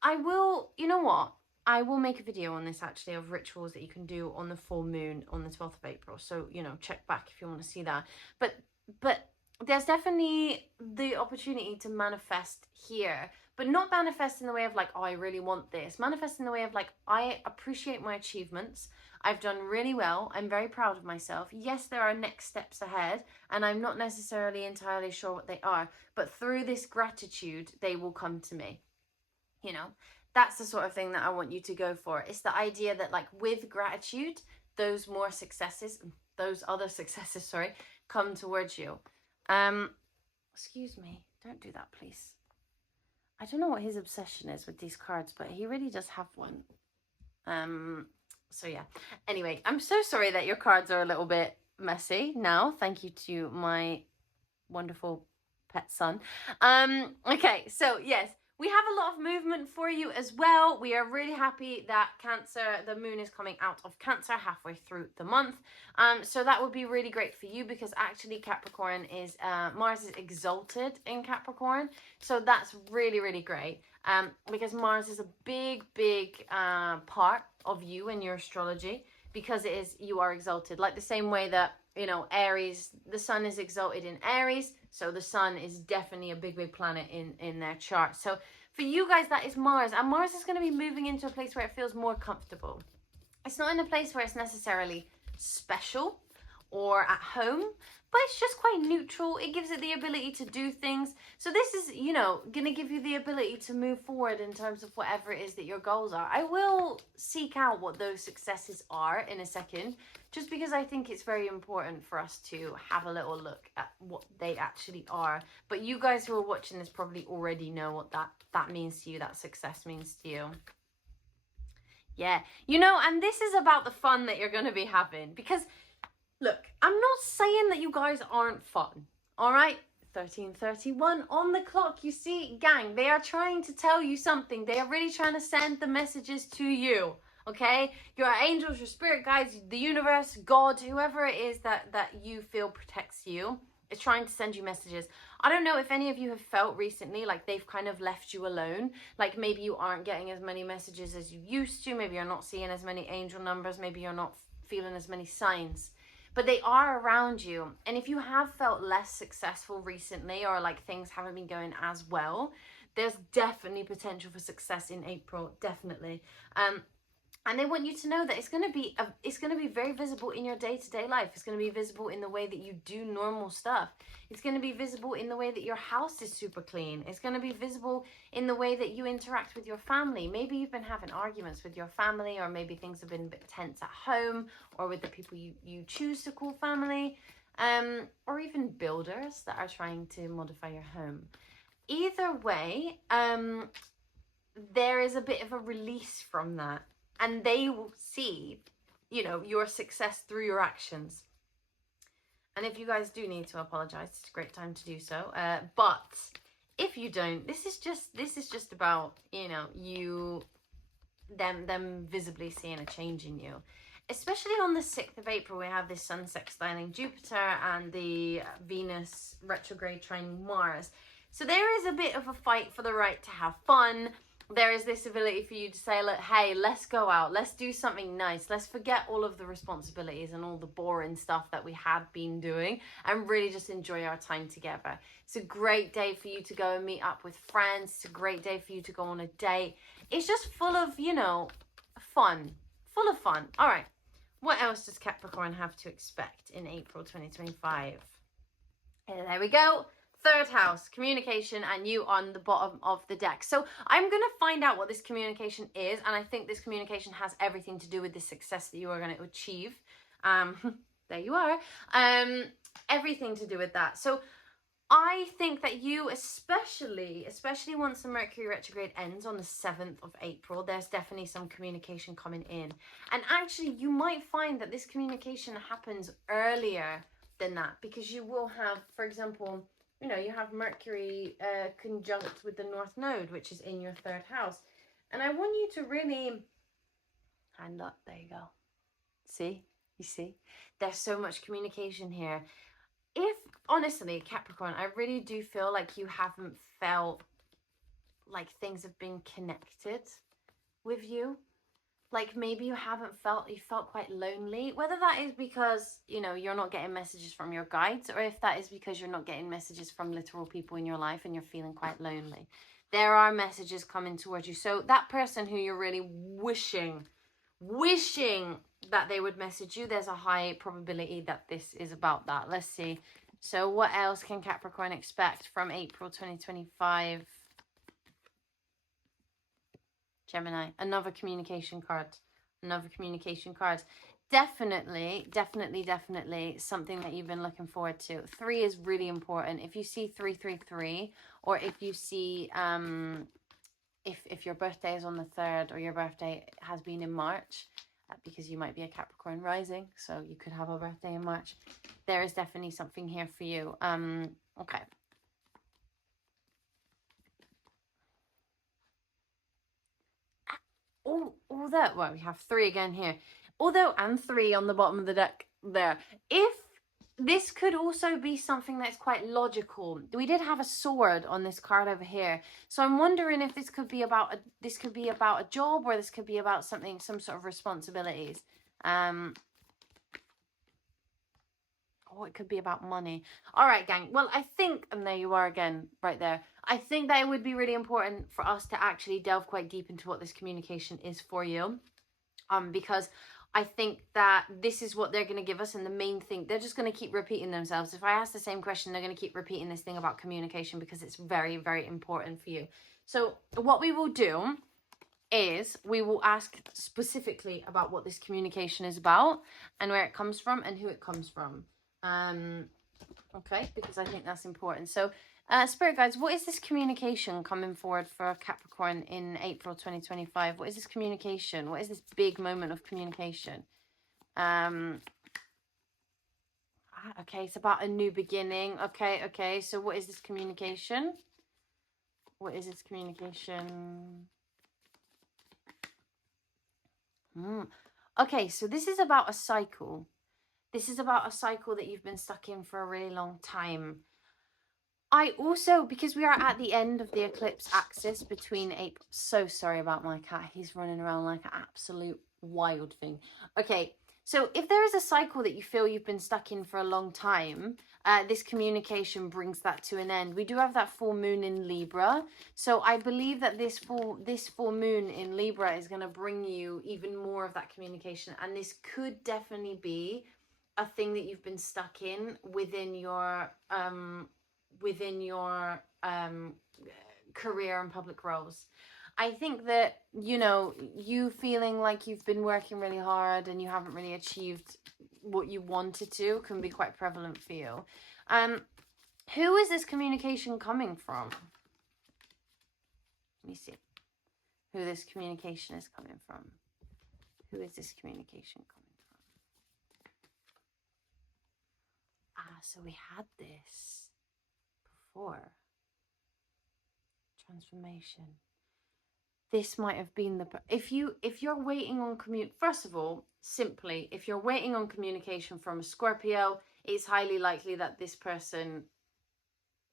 I will, you know what? I will make a video on this actually, of rituals that you can do on the full moon on the 12th of April. So, you know, check back if you want to see that. But there's definitely the opportunity to manifest here, but not manifest in the way of like, oh, I really want this. Manifest in the way of like, I appreciate my achievements. I've done really well. I'm very proud of myself. Yes, there are next steps ahead, and I'm not necessarily entirely sure what they are, but through this gratitude, they will come to me. You know, that's the sort of thing that I want you to go for. It's the idea that like with gratitude, those other successes, sorry, come towards you. Excuse me, don't do that, please. I don't know what his obsession is with these cards, but he really does have one. So yeah, anyway, I'm so sorry that your cards are a little bit messy now. Thank you to my wonderful pet son. Okay, so yes, We have a lot of movement for you as well. We are really happy that Cancer, the moon is coming out of Cancer halfway through the month. So that would be really great for you because actually Capricorn is, Mars is exalted in Capricorn. So that's really, really great. Because Mars is a big, big part of you and your astrology because it is, you are exalted. Like the same way that, you know, Aries, the sun is exalted in Aries. So the sun is definitely a big, big planet in their chart. So for you guys, that is Mars. And Mars is going to be moving into a place where it feels more comfortable. It's not in a place where it's necessarily special or at home, but it's just quite neutral. It gives it the ability to do things. So this is, you know, going to give you the ability to move forward in terms of whatever it is that your goals are. I will seek out what those successes are in a second, just because I think it's very important for us to have a little look at what they actually are. But you guys who are watching this probably already know what that means to you, that success means to you. Yeah, you know, and this is about the fun that you're going to be having. Because, look, I'm not saying that you guys aren't fun, all right? 13:31 on the clock. You see, gang, they are trying to tell you something. They are really trying to send the messages to you. Okay, your angels, your spirit guides, the universe, God, whoever it is that you feel protects you, is trying to send you messages. I don't know if any of you have felt recently like they've kind of left you alone. Like maybe you aren't getting as many messages as you used to. Maybe you're not seeing as many angel numbers. Maybe you're not feeling as many signs. But they are around you. And if you have felt less successful recently, or like things haven't been going as well, there's definitely potential for success in April. Definitely. And they want you to know that it's going to be very visible in your day-to-day life. It's going to be visible in the way that you do normal stuff. It's going to be visible in the way that your house is super clean. It's going to be visible in the way that you interact with your family. Maybe you've been having arguments with your family, or maybe things have been a bit tense at home, or with the people you choose to call family, or even builders that are trying to modify your home. Either way, there is a bit of a release from that. And they will see, you know, your success through your actions. And if you guys do need to apologize, it's a great time to do so. But if you don't, this is just about, you know, them visibly seeing a change in you. Especially on the 6th of April, we have this sun sextiling Jupiter and the Venus retrograde trining Mars. So there is a bit of a fight for the right to have fun. There is this ability for you to say, look, hey, let's go out. Let's do something nice. Let's forget all of the responsibilities and all the boring stuff that we had been doing and really just enjoy our time together. It's a great day for you to go and meet up with friends. It's a great day for you to go on a date. It's just full of, you know, fun. Full of fun. All right. What else does Capricorn have to expect in April 2025? And there we go. 3rd house, communication, and you on the bottom of the deck. So I'm going to find out what this communication is, and I think this communication has everything to do with the success that you are going to achieve. There you are. Everything to do with that. So I think that you, especially once the Mercury retrograde ends on the 7th of April, there's definitely some communication coming in. And actually, you might find that this communication happens earlier than that, because you will have, for example, you know, you have Mercury conjunct with the North Node, which is in your 3rd house. And I want you to really, hand up, there you go. See? You see? There's so much communication here. If, honestly, Capricorn, I really do feel like you haven't felt like things have been connected with you. Like maybe you felt quite lonely, whether that is because, you know, you're not getting messages from your guides, or if that is because you're not getting messages from literal people in your life and you're feeling quite lonely. There are messages coming towards you. So that person who you're really wishing that they would message you, there's a high probability that this is about that. Let's see. So what else can Capricorn expect from April 2025? Gemini, another communication card. Definitely something that you've been looking forward to. 3 is really important. If you see 333, or if you see, if your birthday is on the 3rd, or your birthday has been in March, because you might be a Capricorn rising, so you could have a birthday in March, there is definitely something here for you. Okay. although, well, we have 3 again here. Although, and 3 on the bottom of the deck there. If this could also be something that's quite logical. We did have a sword on this card over here. So I'm wondering if this could be about a job, or this could be about something, some sort of responsibilities. Or it could be about money. All right, gang. Well, I think, and there you are again, right there. I think that it would be really important for us to actually delve quite deep into what this communication is for you. Because I think that this is what they're going to give us, and the main thing, they're just going to keep repeating themselves. If I ask the same question, they're going to keep repeating this thing about communication, because it's very, very important for you. So what we will do is we will ask specifically about what this communication is about, and where it comes from, and who it comes from. Okay, because I think that's important. So Spirit guides, what is this communication coming forward for Capricorn in April 2025? What is this communication? What is this big moment of communication? Okay, it's about a new beginning. Okay. So what is this communication? What is this communication? Okay, so this is about a cycle. This is about a cycle that you've been stuck in for a really long time. I also, because we are at the end of the eclipse axis between April... So sorry about my cat. He's running around like an absolute wild thing. Okay, so if there is a cycle that you feel you've been stuck in for a long time, this communication brings that to an end. We do have that full moon in Libra. So I believe that this full moon in Libra is going to bring you even more of that communication. And this could definitely be a thing that you've been stuck in within your career and public roles. I think that, you know, you feeling like you've been working really hard and you haven't really achieved what you wanted to can be quite prevalent for you. Who is this communication coming from? Let me see who this communication is coming from. Who is this communication coming from? So we had this before. Transformation. This might have been the... If you're waiting on first of all, simply, if you're waiting on communication from a Scorpio, it's highly likely that this person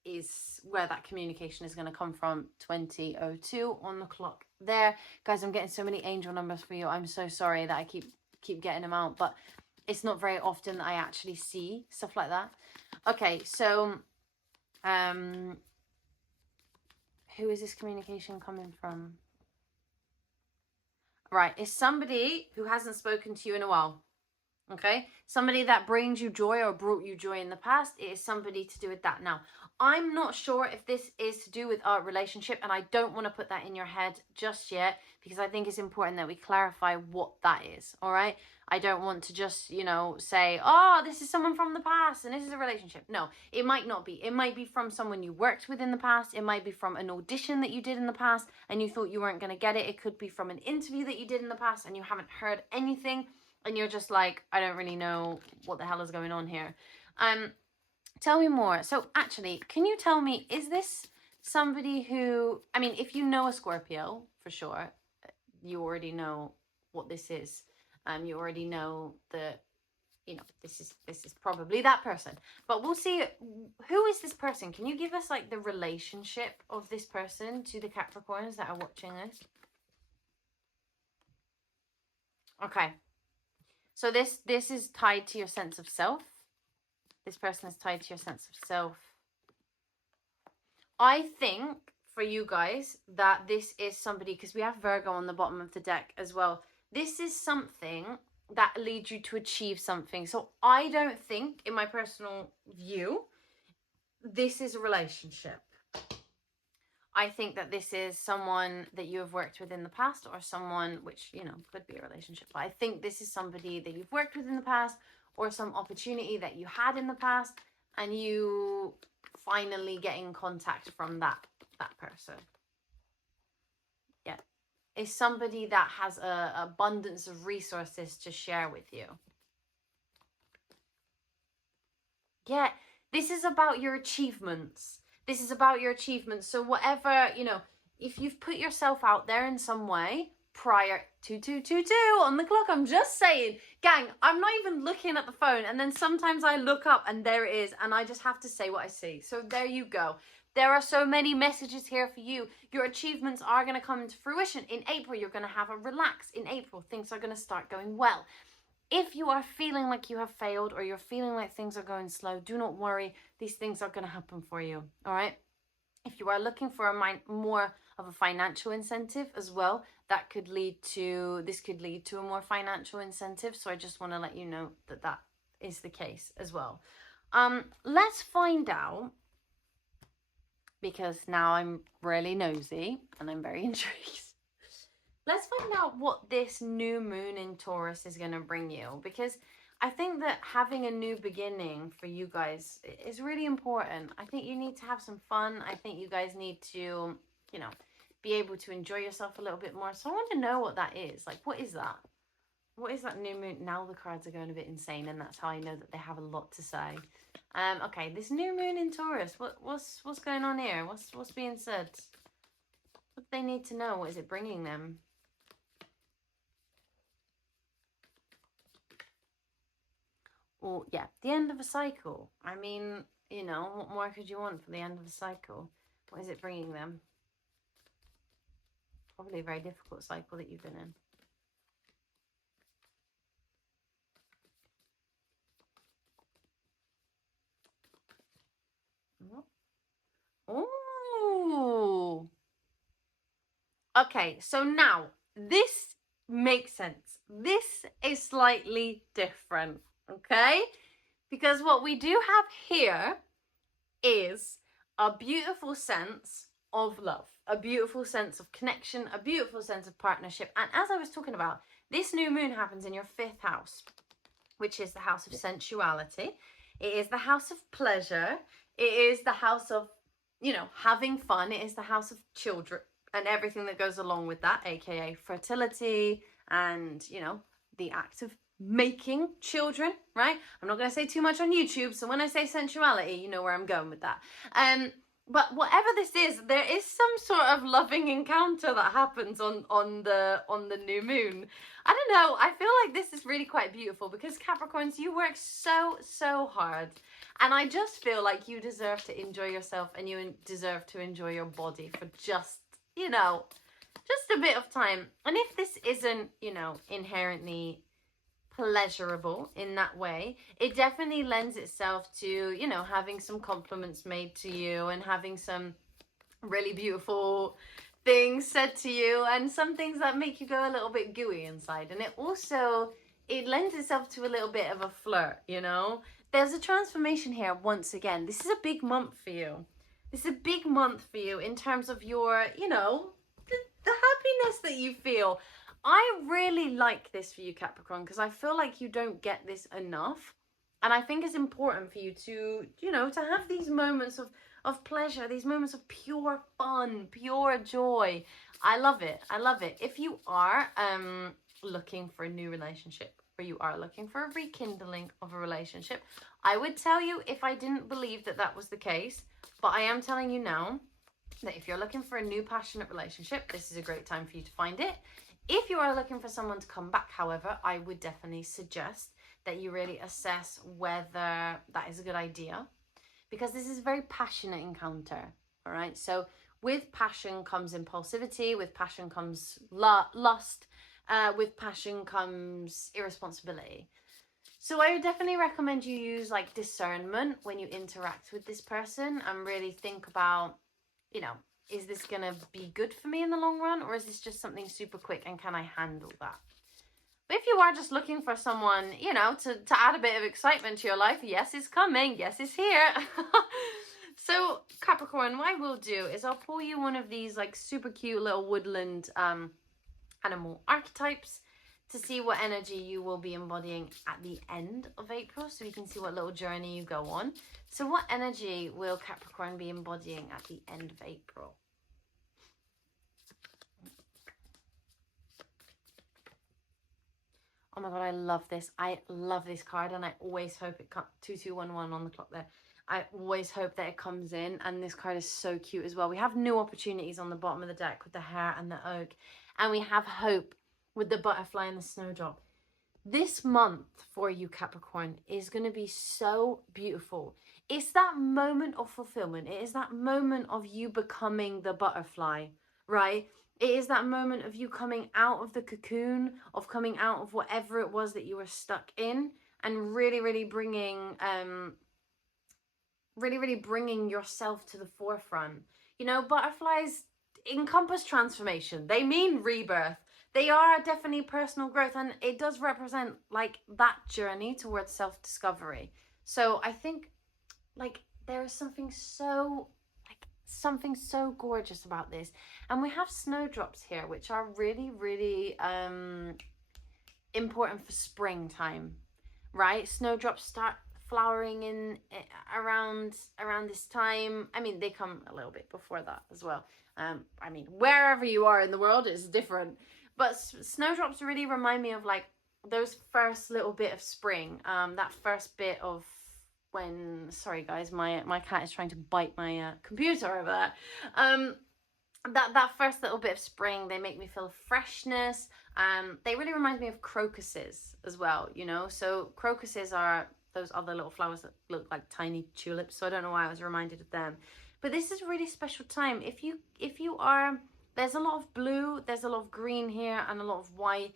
is where that communication is going to come from. 2002 on the clock there. Guys, I'm getting so many angel numbers for you. I'm so sorry that I keep getting them out, but it's not very often that I actually see stuff like that. Okay, so who is this communication coming from? Right, it's somebody who hasn't spoken to you in a while. Okay, somebody that brings you joy or brought you joy in the past. It is somebody to do with that now. I'm not sure if this is to do with our relationship, and I don't want to put that in your head just yet, because I think it's important that we clarify what that is. All right, I don't want to just, you know, say, oh, this is someone from the past and this is a relationship. No, it might not be. It might be from someone you worked with in the past. It might be from an audition that you did in the past and you thought you weren't going to get it. It could be from an interview that you did in the past and you haven't heard anything. And you're just like, I don't really know what the hell is going on here. Tell me more. So actually, can you tell me, is this somebody who, I mean, if you know a Scorpio, for sure, you already know what this is. You already know that, you know, this is probably that person. But we'll see, who is this person? Can you give us like the relationship of this person to the Capricorns that are watching this? Okay. So this is tied to your sense of self. This person is tied to your sense of self. I think for you guys that this is somebody, because we have Virgo on the bottom of the deck as well. This is something that leads you to achieve something. So I don't think, in my personal view, this is a relationship. I think that this is someone that you have worked with in the past, or someone which, you know, could be a relationship. But I think this is somebody that you've worked with in the past, or some opportunity that you had in the past, and you finally get in contact from that person. Yeah. It's somebody that has an abundance of resources to share with you. Yeah. This is about your achievements. This is about your achievements. So whatever, you know, if you've put yourself out there in some way, prior 2222 on the clock. I'm just saying, gang, I'm not even looking at the phone, and then sometimes I look up and there it is, and I just have to say what I see. So there you go. There are so many messages here for you. Your achievements are going to come into fruition. In April, you're going to have a relax. In April, things are going to start going well. If you are feeling like you have failed, or you're feeling like things are going slow, do not worry. These things are going to happen for you. All right. If you are looking for more of a financial incentive as well, this could lead to a more financial incentive. So I just want to let you know that that is the case as well. Let's find out, because now I'm really nosy and I'm very intrigued. Let's find out what this new moon in Taurus is going to bring you, because I think that having a new beginning for you guys is really important. I think you need to have some fun. I think you guys need to, you know, be able to enjoy yourself a little bit more. So I want to know what that is. Like, what is that? What is that new moon? Now the cards are going a bit insane, and that's how I know that they have a lot to say. Okay, this new moon in Taurus. What's going on here? What's being said? What do they need to know? What is it bringing them? Well, yeah, the end of a cycle. I mean, you know, what more could you want for the end of a cycle? What is it bringing them? Probably a very difficult cycle that you've been in. Oh. Okay, so now this makes sense. This is slightly different, okay? Because what we do have here is a beautiful sense of love, a beautiful sense of connection, a beautiful sense of partnership. And as I was talking about, this new moon happens in your 5th house, which is the house of sensuality. It is the house of pleasure. It is the house of, you know, having fun. It is the house of children and everything that goes along with that, aka fertility and, you know, the act of making children, right? I'm not going to say too much on YouTube, so when I say sensuality, you know where I'm going with that. But whatever this is, there is some sort of loving encounter that happens on the new moon. I don't know, I feel like this is really quite beautiful, because Capricorns, you work so hard, and I just feel like you deserve to enjoy yourself, and you deserve to enjoy your body for just, you know, just a bit of time. And if this isn't, you know, inherently pleasurable in that way, it definitely lends itself to, you know, having some compliments made to you and having some really beautiful things said to you, and some things that make you go a little bit gooey inside. And it lends itself to a little bit of a flirt, you know. There's a transformation here once again. This is a big month for you. This is a big month for you in terms of your, you know, the happiness that you feel. I really like this for you, Capricorn, because I feel like you don't get this enough. And I think it's important for you to, you know, to have these moments of pleasure, these moments of pure fun, pure joy. I love it. I love it. If you are looking for a new relationship, or you are looking for a rekindling of a relationship, I would tell you if I didn't believe that that was the case. But I am telling you now that if you're looking for a new passionate relationship, this is a great time for you to find it. If you are looking for someone to come back, however, I would definitely suggest that you really assess whether that is a good idea, because this is a very passionate encounter, all right? So with passion comes impulsivity, with passion comes lust, with passion comes irresponsibility. So I would definitely recommend you use like discernment when you interact with this person, and really think about, you know, is this going to be good for me in the long run, or is this just something super quick, and can I handle that? But if you are just looking for someone, you know, to add a bit of excitement to your life, yes, it's coming. Yes, it's here. So Capricorn, what I will do is I'll pull you one of these like super cute little woodland animal archetypes to see what energy you will be embodying at the end of April, so you can see what little journey you go on. So what energy will Capricorn be embodying at the end of April? Oh my god, I love this. I love this card, and I always hope it comes 2211 on the clock there. I always hope that it comes in, and this card is so cute as well. We have new opportunities on the bottom of the deck with the hare and the oak. And we have hope with the butterfly and the snowdrop. This month for you, Capricorn, is going to be so beautiful. It's that moment of fulfillment. It is that moment of you becoming the butterfly, right? It is that moment of you coming out of the cocoon, of coming out of whatever it was that you were stuck in, and really, really bringing, bringing yourself to the forefront. You know, butterflies encompass transformation. They mean rebirth. They are definitely personal growth, and it does represent like that journey towards self-discovery. So I think like there is something so gorgeous about this. And we have snowdrops here, which are really, really important for springtime, right? Snowdrops start flowering in around this time. I mean, they come a little bit before that as well. I mean, wherever you are in the world is different, but snowdrops really remind me of like those first little bit of spring, that first bit of when, sorry guys, my cat is trying to bite my computer over there. That first little bit of spring, they make me feel freshness. They really remind me of crocuses as well, you know. So crocuses are those other little flowers that look like tiny tulips, so I don't know why I was reminded of them. But this is a really special time. If you are, there's a lot of blue, there's a lot of green here, and a lot of white.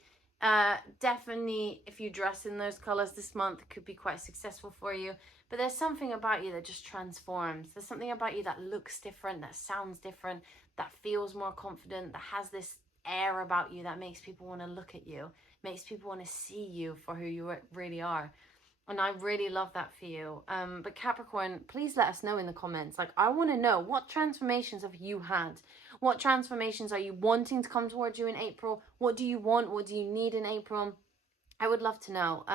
Definitely if you dress in those colors this month, it could be quite successful for you. But there's something about you that just transforms. There's something about you that looks different, that sounds different, that feels more confident, that has this air about you that makes people want to look at you, makes people want to see you for who you really are. And I really love that for you. But Capricorn, please let us know in the comments. Like, I want to know, what transformations have you had? What transformations are you wanting to come towards you in April? What do you want? What do you need in April? I would love to know.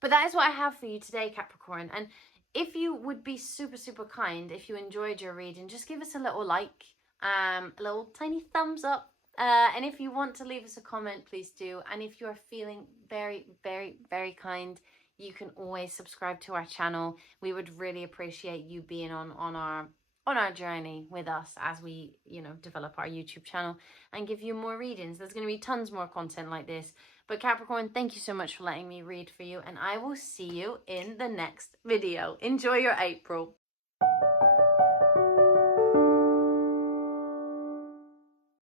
But that is what I have for you today, Capricorn. And if you would be super, super kind, if you enjoyed your reading, just give us a little like, a little tiny thumbs up. And if you want to leave us a comment, please do. And if you're feeling very, very, very kind, you can always subscribe to our channel. We would really appreciate you being on our journey with us as we, you know, develop our YouTube channel and give you more readings. There's going to be tons more content like this. But Capricorn, thank you so much for letting me read for you, and I will see you in the next video. Enjoy your April.